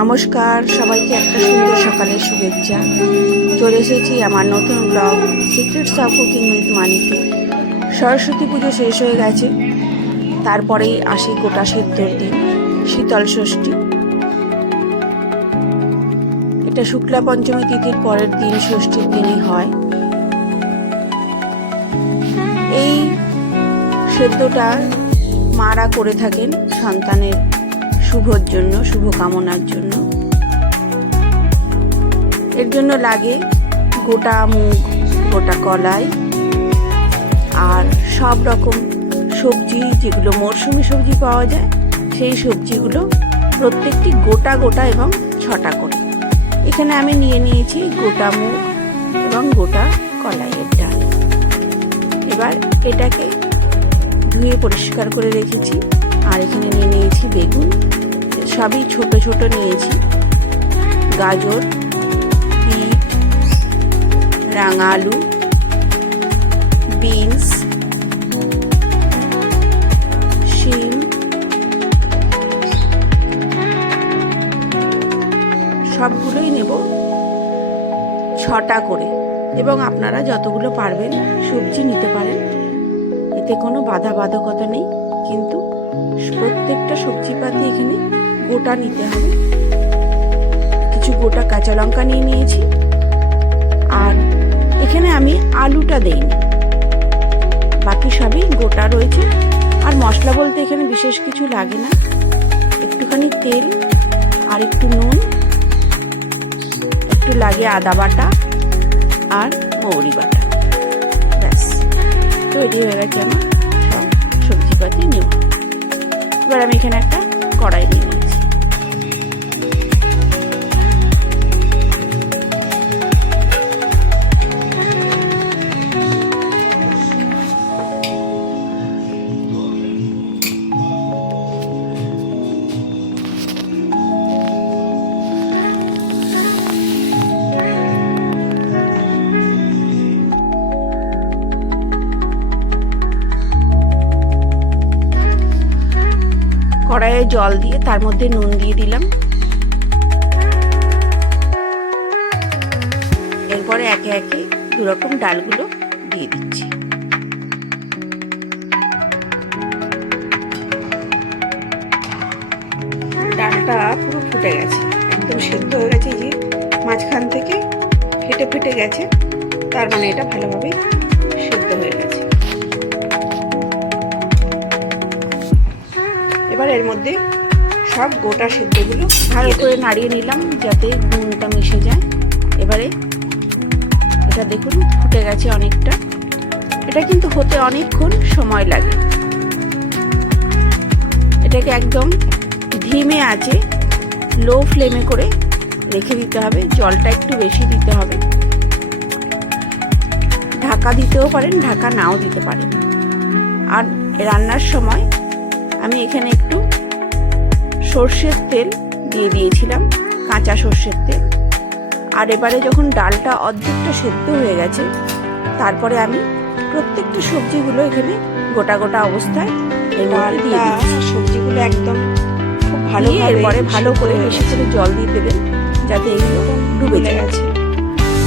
নমস্কার সবাইকে, একটা সুন্দর সকালের শুভেচ্ছা। চলে এসেছি আমার নতুন blog secrets of cooking with মানিতে। সরস্বতী পুজো শেষ হয়ে গেছে, তারপরেই আসি গোটা সেদ্ধর দিন, শীতল ষষ্ঠী। এটা শুক্লা পঞ্চমী তিথির পরের দিন, ষষ্ঠীর দিনই হয়। এই সেদ্ধটা মারা করে থাকেন সন্তানের শুভর জন্য, শুভ কামনার জন্য। এর জন্য লাগে গোটা মুগ, গোটা কলাই আর সব রকম সবজি, যেগুলো মরশুমি সবজি পাওয়া যায় সেই সবজিগুলো প্রত্যেকটি গোটা গোটা এবং 6টা করে। এখানে আমি নিয়ে নিয়েছি গোটা মুগ এবং গোটা কলাইয়ের ডাল। এবার এটাকে ধুয়ে পরিষ্কার করে রেখেছি। আর এখানে নিয়ে নিয়েছি বেগুন, সবই ছোট ছোট নিয়েছি। গাজর, বিট, রাঙা আলু, বিনস, শিম, সবগুলোই নেব 6টা করে। এবং আপনারা যতগুলো পারবেন সবজি নিতে পারেন, এতে কোনো বাধকতা নেই। কিন্তু প্রত্যেকটা সবজিপাতি এখানে গোটা নিতে হবে। কিছু গোটা কাঁচা লঙ্কা নিয়ে নিয়েছি। আর এখানে আমি আলুটা দেইনি, বাকি সবই গোটা রয়েছে। আর মশলা বলতে এখানে বিশেষ কিছু লাগে না, একটুখানি তেল আর একটু নুন, একটু লাগে আদা বাটা আর মৌরি বাটা, ব্যাস তৈরি হয়ে গেছে আমার সব সবজিপাতি নেওয়া। এবার আমি এখানে একটা কড়াই নিয়ে নিয়েছি। কড়াইয়ে জল দিয়ে তার মধ্যে নুন দিয়ে দিলাম। এরপরে একে একে দুরকম ডালগুলো দিয়ে দিচ্ছি। ডালটা পুরো ফুটে গেছে, একদম সেদ্ধ হয়ে গেছে। যে মাঝখান থেকে ফেটে গেছে, তার মানে এটা ভালোভাবে সেদ্ধ হয়ে গেছে। এবার এর মধ্যে সব গোটা সেদ্ধগুলো ভালো করে নাড়িয়ে নিলাম যাতে নুনটা মিশে যায়। এবারে এটা দেখুন ফুটে গেছে অনেকটা। এটা কিন্তু হতে অনেকক্ষণ সময় লাগে। এটাকে একদম ধিমে আঁচে, লো ফ্লেমে করে রেখে দিতে হবে। জলটা একটু বেশি দিতে হবে। ঢাকা দিতেও পারেন, ঢাকা নাও দিতে পারেন। আর রান্নার সময় আমি এখানে একটু সর্ষের তেল দিয়ে দিয়েছিলাম, কাঁচা সর্ষের তেল। আর এবারে যখন ডালটা অর্ধেকটা সেদ্ধ হয়ে গেছে, তারপরে আমি প্রত্যেকটা সবজিগুলো এখানে গোটা গোটা অবস্থায় এর মধ্যে দিয়ে দিচ্ছি। সবজিগুলো একদম খুব ভালো, এরপরে ভালো করে বেশি করে জল দিয়ে দেবেন যাতে এগুলো ডুবে গেছে।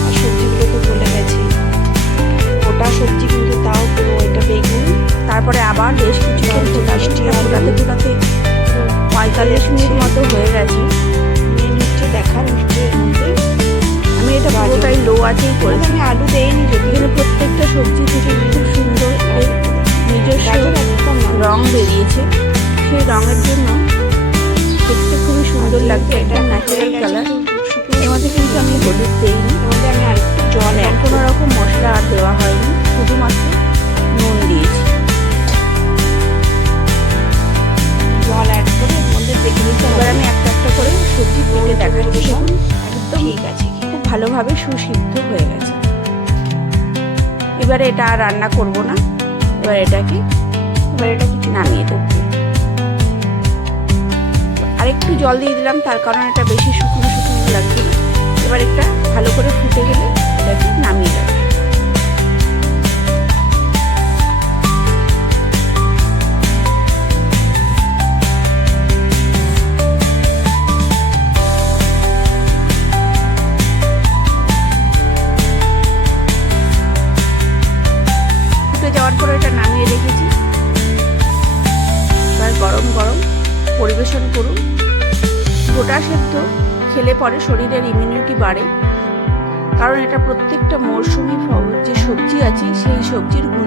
আর সবজিগুলো তো গলে গেছে, গোটা সবজি কিন্তু তাও পুরো এটা বেগুন। তারপরে আবার বেশ কিছু গোটাতে 45 মিনিট মতো হয়ে গেছে। মেন হচ্ছে দেখার এর মধ্যে আমি এটা পুরোটাই লো আঁচেই করেছি। আমি আলু দেইনি, যদি এখানে প্রত্যেকটা সবজি থেকে খুব সুন্দর নিজস্ব রং বেরিয়েছে। সেই রঙের জন্য দেখতে খুবই সুন্দর লাগছে, এটা ন্যাচারাল কালার। এর মধ্যে কিন্তু আমি হলুদ দেইনি, এর মধ্যে আমি আরেকটু জল, কোনো রকম মশলা আর দেওয়া হয়নি, শুধুমাত্র নুন দিয়েছি। জল অ্যাড করে এর মধ্যে দেখে নিতে হবে। এবার আমি একটা একটা করে সবজি কেটে দেখাচ্ছি। একদম ঠিক আছে, খুব ভালোভাবে সুসিদ্ধ হয়ে গেছে। এবারে এটা আর রান্না করব না। এবার এটাকে নামিয়ে দেব। আরেকটু জল দিয়ে দিলাম, তার কারণ এটা বেশি শুকনো লাগছিল। এবার একটা ভালো করে ফুটে গেলে এটাকে নামিয়ে দেব। পরিবেশন করুন। গোটা সেদ্ধ খেলে পরে শরীরের ইমিউনিটি বাড়ে, কারণ এটা প্রত্যেকটা মরশুমি যে সবজি আছে সেই সবজির গুণ